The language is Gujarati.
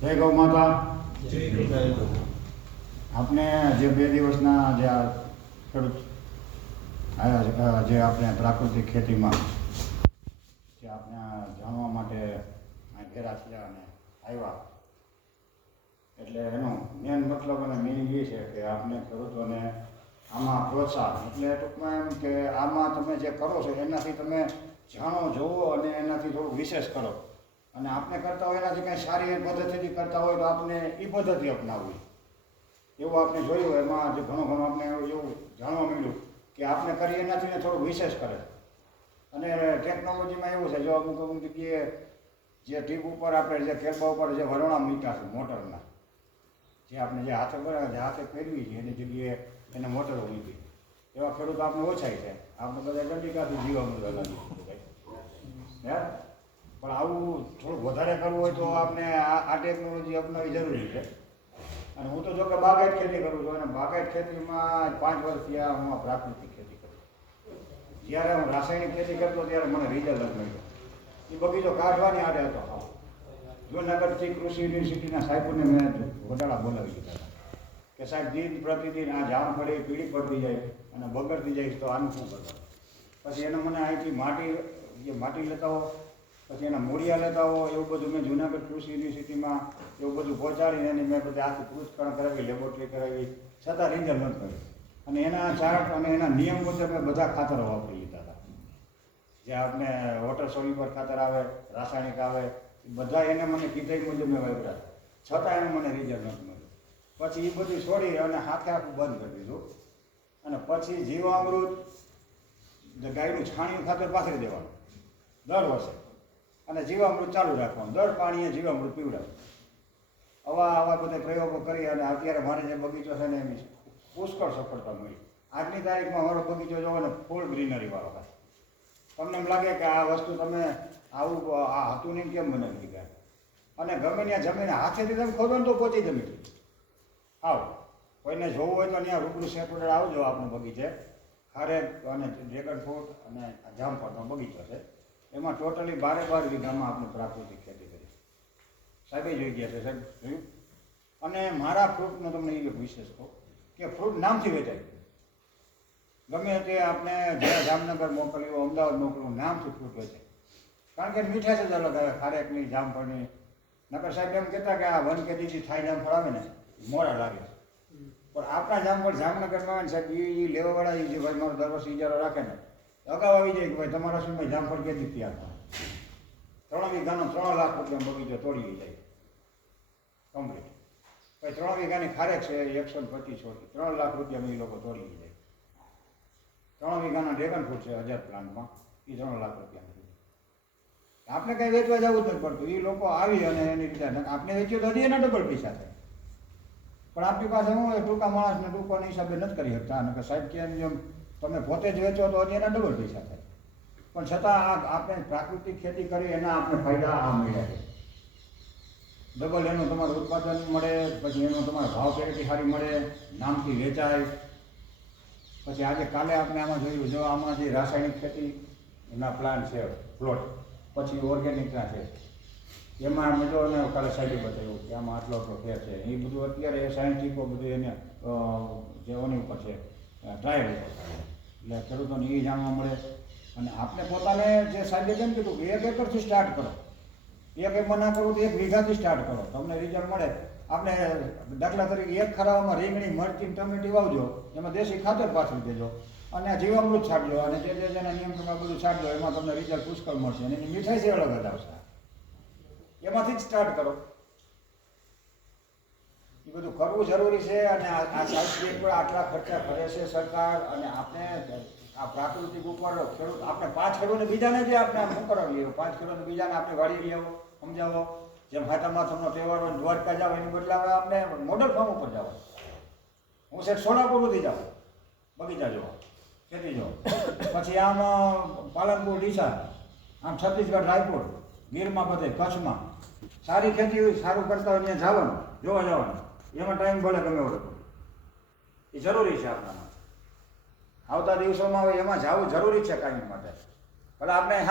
જય ગૌ માતા. જય ગૌ. આપણે જે 2 દિવસના જે આ ખેડૂત આવ્યા જે આપણે પ્રાકૃતિક ખેતીમાં જે આપણે જાણવા માટે ભેગા થયા અને આવ્યા, એટલે એનો મેન મતલબ અને મિનિંગ એ છે કે આપણે ખેડૂતોને આમાં પ્રોત્સાહન, એટલે ટૂંકમાં એમ કે આમાં તમે જે કરો છો એનાથી તમે જાણો, જોવો અને એનાથી થોડું વિશેષ કરો, અને આપણે કરતા હોય એનાથી કંઈ સારી પદ્ધતિથી કરતા હોય તો આપણે એ પદ્ધતિ અપનાવવી. એવું આપણે જોયું, એમાં જે ઘણું આપણે એવું જાણવા મળ્યું કે આપણે કરીએ એનાથી ને થોડું વિશેષ કરે. અને ટેકનોલોજીમાં એવું છે, જો અમુક જગ્યાએ જે ટીપ ઉપર આપણે જે કેબા ઉપર જે વરણા મૂક્યા છે મોટરના, જે આપણે જે હાથે ફેરવી છે એની જગ્યાએ એને મોટરો મૂકી, એવા ખેડૂત આપણે ઓછા છે. આપણે બધા ગંડિકાથી જીવામૃત લાગી હે, પણ આવું થોડું વધારે કરવું હોય તો આપણે આ ટેકનોલોજી અપનાવવી જરૂરી છે. અને હું તો જો કે બાગાયત ખેતી કરું છું, અને બાગાયત ખેતીમાં 5 વર્ષથી હું પ્રાકૃતિક ખેતી કરું. જ્યારે હું રાસાયણિક ખેતી કરતો ત્યારે મને રિઝલ્ટ જ મળ્યો. એ બગીચો કાઢવાની આડે હતો. જૂનાગઢથી કૃષિ યુનિવર્સિટીના સાહેબોને મેં ઘોટાળા બોલાવી દીધા હતા કે સાહેબ દિન પ્રતિદિન આ જામફળી પીળી પડતી જાય અને બગડતી જાય તો આનું શું કરવાનું. પછી એને મને અહીંથી માટી લેતા હો, પછી એના મૂળિયા લેતા હો, એવું બધું મેં જૂનાગઢ કૃષિ યુનિવર્સિટીમાં એવું બધું પહોંચાડીને એની મેં બધી આખી પૃથ્થકરણ કરાવી, લેબોરેટરી કરાવી, છતાં રિઝલ્ટ નથી કર્યું. અને એના ચાર્ટ અને એના નિયમ મુજબ મેં બધા ખાતરો વાપરી લીધા હતા. જે આપણે વોટર સોલ્યુબલ ખાતર આવે, રાસાયણિક આવે, બધા એને મને કીધા મુજબ મેં વાપર્યા, છતાં એને મને રિઝલ્ટ નથી મળ્યું. પછી એ બધી છોડી અને આખું બંધ કરી દીધું. અને પછી જીવામૃત, ગાયનું છાણિયું ખાતર પાથરી દેવાનું દર વર્ષે, અને જીવામૃત ચાલુ રાખવાનું, દર પાણીએ જીવામૃત પીવડાવવાનું. આવા બધા પ્રયોગો કરી અને અત્યારે મારે જે બગીચો છે ને એની પુષ્કળ સફળતા મળી. આજની તારીખમાં મારો બગીચો જોવો ને ફૂલ ગ્રીનરી વાળો થાય. તમને એમ લાગે કે આ વસ્તુ તમે આવું આ હતું નહીં કેમ બનાવી દીધા. અને ગમે ત્યાં જમીન હાથેથી તમે ખોદો ને તો પહોંચી જમીન આવો. કોઈને જોવું હોય તો ત્યાં રૂબરૂ સેપરેટ આવજો. આપણો બગીચે ખારેક અને ડ્રેગન ફ્રૂટ અને જામફળનો બગીચો છે. એમાં ટોટલી 12 વીઘામાં આપણે પ્રાકૃતિક ખેતી કરી. સાહેબે જોઈ ગયા છે, સાહેબ જોયું. અને મારા ફ્રૂટનો તમને એ વિશેષ કહું કે ફ્રૂટ નામથી વેચાય. ગમે તે આપણે જ્યાં જામનગર મોકલ્યું, અમદાવાદ મોકલ્યું, નામથી ફ્રૂટ વેચાય. કારણ કે મીઠાશ જ અલગ આવે, ખારેકની, જામફળની. નકર સાહેબ એમ કહેતા કે આ 1 કેજીથી થાય જામફળ આવે ને મોડા લાગે. પણ આપણા જામફળ જામનગરમાં આવે ને સાહેબ, એ લેવાવાળા એ જે ભાઈ મારો દર વર્ષે ઇજારો રાખે ને, અગાઉ આવી જાય કે ભાઈ તમારા શું જામફળ કેદી તૈયાર થાય. 3 વીઘાનો 3 લાખ રૂપિયા બગીચો તોડી જાય કમ્પ્લીટ. પછી 3 વીઘાની ખારેક છે 125 છોડ, 3 લાખ રૂપિયામાં એ લોકો તોડી જાય. 3 વીઘાના ડ્રેગન ફ્રૂટ છે 1000 પ્લાન્ટમાં, એ 3 લાખ રૂપિયા. આપણે કંઈ વેચવા જવું જ નથી પડતું. એ લોકો આવી અને એની રીતે આપણે વેચ્યું તો હજી એના ડબલ પૈસા થાય. પણ આપણી પાસે શું હોય, ટૂંકા માણસને ટૂંકાના હિસાબે નથી કરી શકતા. અને સાહેબ કે જેમ તમે પોતે જ વેચો તો હજી એના ડબલ પૈસા થાય. પણ છતાં આપણે પ્રાકૃતિક ખેતી કરી એના આપણે ફાયદા આ મળ્યા છે. ડબલ એનું તમારું ઉત્પાદન મળે, પછી એનો તમારો ભાવ પેરેટી સારી મળે, નામથી વેચાય. પછી આજે કાલે આપણે આમાં જોયું, જો આમાં જે રાસાયણિક ખેતી એના પ્લાન છે, પ્લોટ, પછી ઓર્ગેનિકના છે, એમાં અમે જો અને કાલે સાઈડે બતાવ્યું કે આમાં આટલો ફેર છે. એ બધું અત્યારે એ સાયન્ટિફિકો બધું એને જે ઓની ઉપર છે, ટ્રાયલ ઉપર, એટલે ખેડૂતોને એ જાણવા મળે. અને આપણે પોતાને જે સાહેબે કેમ કીધું કે 1 એકરથી સ્ટાર્ટ કરો, 1 એકર ના કરો તો 1 વીઘાથી સ્ટાર્ટ કરો, તમને રિઝલ્ટ મળે. આપણે દાખલા તરીકે 1 ખરાવામાં રીંગણી, મરચી, ટમેટી વાવજો, એમાં દેશી ખાતર પાથરી દેજો અને જીવામૃત છાંટજો, અને જે જેના નિયમ પ્રમાણે બધું છાંટજો, એમાં તમને રિઝલ્ટ પુષ્કળ મળશે. અને એની મીઠાઈ છે અલગ જ આવશે. એમાંથી જ સ્ટાર્ટ કરો. એ બધું કરવું જરૂરી છે. અને આ સાઈડ પર આટલા ખર્ચા કરે છે સરકાર, અને આપણે આ પ્રાકૃતિક ઉપર ખેડૂત, આપણે 5 ખેડૂતને બીજાને જે આપણે શું કરાવીએ, 5 ખેડૂતને બીજાને આપણે વાળી લઈ આવો, સમજાવો. જેમ હાથા માથાનો તહેવાર હોય, દ્વારકા જાવ, એની બદલે આપણે મોડલ ફાર્મ ઉપર જાવ. હું સાહેબ સોલાપુરથી જાઉં બગીચા જોવા, ખેતી જોવા. પછી આમ પાલનપુર, ડીસા, આમ છત્તીસગઢ, રાયપુર, ગીરમાં, બધે કચ્છમાં સારી ખેતી હોય, સારું કરતા હોય ત્યાં જવાનું, જોવા જવાનું. એમાં ટાઈમ ભલે ગમે એવો, એ જરૂરી છે આપણામાં. આવતા દિવસોમાં એમાં જવું જરૂરી છે કાયમ માટે. ભલે આપણે